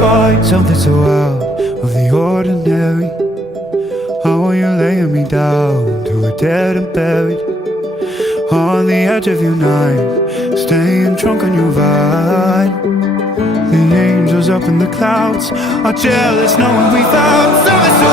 find something so out of the ordinary. How are you laying me down to a dead and buried on the edge of your night, staying drunk on your vine. The angels up in the clouds are jealous knowing we found something so